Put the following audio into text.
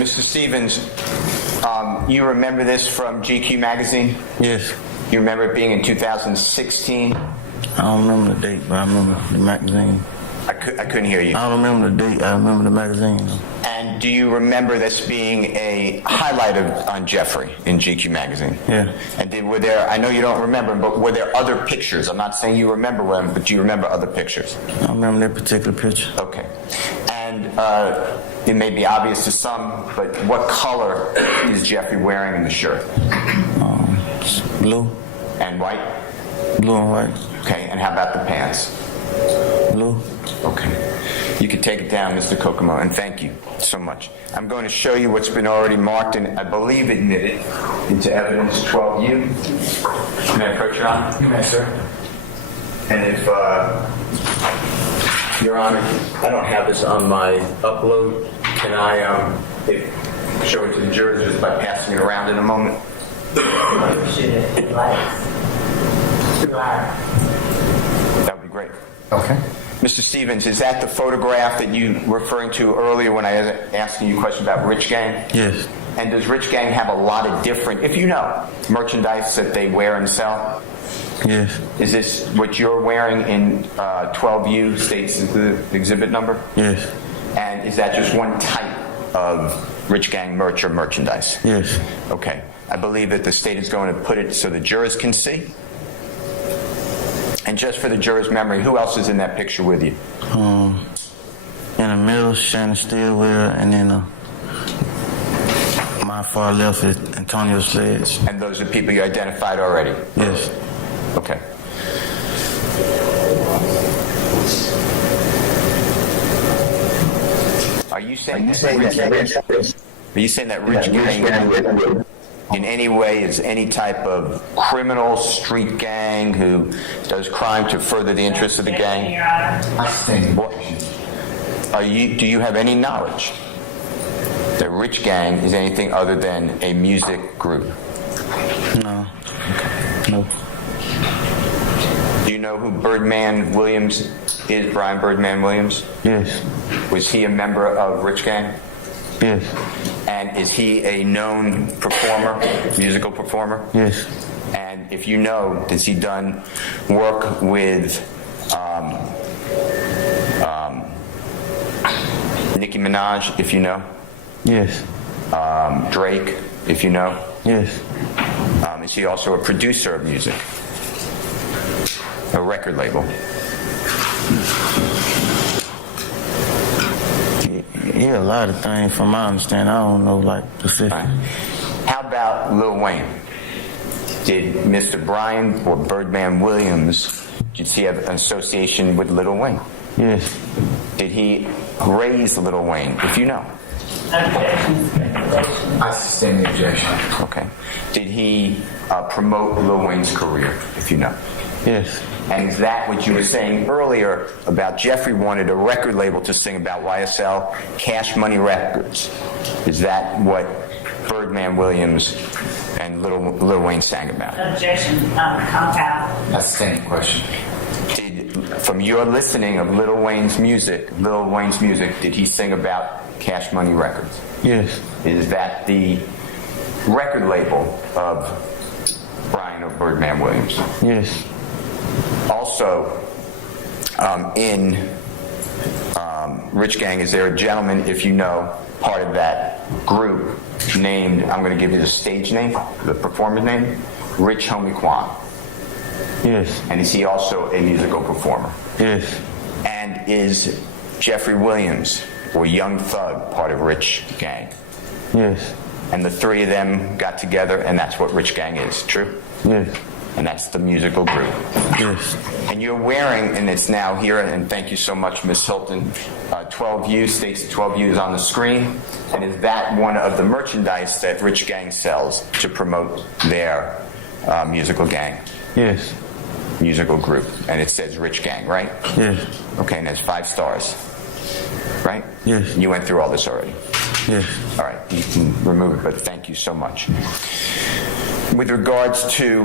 Mr. Stevens, you remember this from GQ magazine? Yes. You remember it being in 2016? I don't remember the date, but I remember the magazine. I couldn't hear you. I don't remember the date. I remember the magazine. And do you remember this being a highlight on Jeffrey in GQ magazine? Yeah. And were there? I know you don't remember, but were there other pictures? I'm not saying you remember one, but do you remember other pictures? I remember that particular picture. Okay. And it may be obvious to some, but what color is Jeffrey wearing in the shirt? Blue. And white? Blue and white. Okay. And how about the pants? Blue. Okay. You can take it down, Mr. Kokomo, and thank you so much. I'm going to show you what's been already marked and I believe admitted into evidence 12U. Can I approach Your Honor? You may, sir. And if, Your Honor, I don't have this on my upload. Can I show it to the jurors just by passing it around in a moment? That would be great. Okay. Mr. Stevens, is that the photograph that you were referring to earlier when I was asking you a question about Rich Gang? Yes. And does Rich Gang have a lot of different, if you know, merchandise that they wear and sell? Yes. Is this what you're wearing in 12U states the exhibit number? Yes. And is that just one type of Rich Gang merch or merchandise? Yes. Okay. I believe that the state is going to put it so the jurors can see. And just for the jurors' memory, who else is in that picture with you? In the middle, Shannon Stillwell, and then my far left is Antonio Sledge. And those are people you identified already? Yes. Okay. Are you saying that Rich Gang in any way is any type of criminal street gang who does crime to further the interests of the gang? Do you have any knowledge that Rich Gang is anything other than a music group? No. No. Do you know who Birdman Williams is, Brian Birdman Williams? Yes. Was he a member of Rich Gang? Yes. And is he a known performer, musical performer? Yes. And if you know, has he done work with Nicki Minaj, if you know? Yes. Drake, if you know? Yes. Is he also a producer of music? A record label? Yeah, a lot of things from my understanding. I don't know, like, specific. Right. How about Lil Wayne? Did Mr. Brian or Birdman Williams, did he have an association with Lil Wayne? Yes. Did he raise Lil Wayne, if you know? I sustain the objection. Okay. Did he promote Lil Wayne's career, if you know? Yes. And is that what you were saying earlier about Jeffrey wanted a record label to sing about YSL, Cash Money Records? Is that what Birdman Williams and Lil Wayne sang about? Objection, compound. I sustain the question. From your listening of Lil Wayne's music, did he sing about Cash Money Records? Yes. Is that the record label of Brian or Birdman Williams? Yes. Also, in Rich Gang, is there a gentleman, if you know, part of that group named, I'm going to give you the stage name, the performer name, Rich Homie Quan? Yes. And is he also a musical performer? Yes. And is Jeffery Williams or Young Thug part of Rich Gang? Yes. And the three of them got together, and that's what Rich Gang is, true? Yes. And that's the musical group. Yes. And you're wearing, and it's now here, and thank you so much, Ms. Hilton, 12U, states 12U is on the screen. And is that one of the merchandise that Rich Gang sells to promote their musical gang? Yes. Musical group. And it says Rich Gang, right? Yes. Okay, and there's 5 stars, right? Yes. You went through all this already. Yes. All right, you can remove it, but thank you so much. With regards to